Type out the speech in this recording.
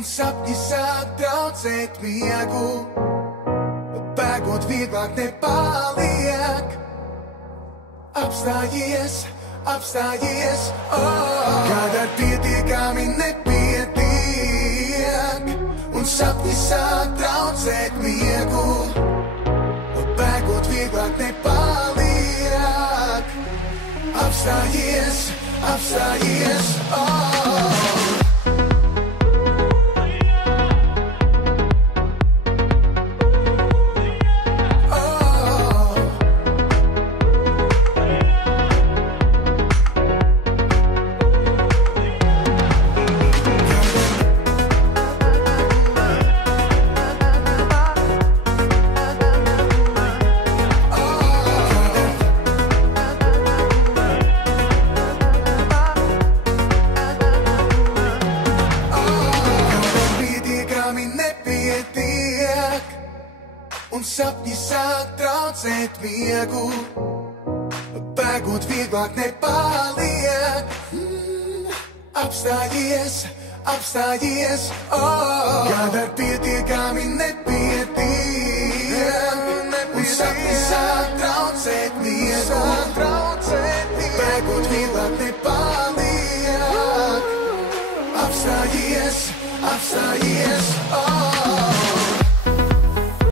un sapņi sāk traucēt miegu. Bēgot vieglāk nepaliek. Apstājies, apstājies, kad ar pietiekami nepietiek. Un sapņi sāk traucēt miegu. Bēgot vieglāk nepaliek. Apstājies, apstājies, un sapņi sāk traucēt miegu. Bēgot vieglāk nepaliek. Apstājies, apstājies, kad ar pietiekami nepietiek. Un sapņi sāk traucēt miegu. Bēgot vieglāk nepaliek. Apstājies, apstājies,